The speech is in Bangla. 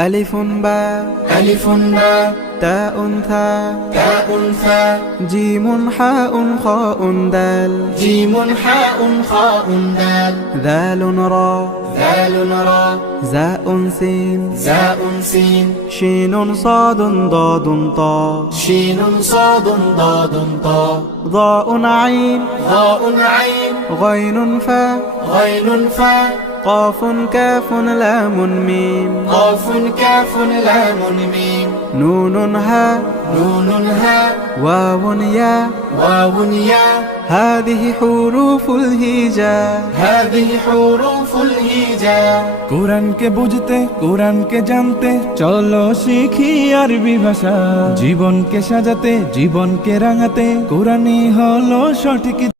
ألف باء ألف باء تاء ثاء تاء ثاء جيم حاء خاء دال جيم حاء خاء دال ذال راء ذال راء زاء سين زاء سين شين صاد ضاد طاء شين صاد ضاد طاء ضاء عين ضاء عين غين فاء غين فاء قاف كاف لام ميم قاف كاف لام ميم نون هاء نون هاء واو ياء واو ياء هذه حروف الهجاء هذه حروف الهجاء কোরআনকে বুঝতে কোরআনকে জানতে চলো শিখি আরবি ভাষা জীবনকে সাজাতে জীবনকে রাঙাতে কোরআনই হলো সঠিক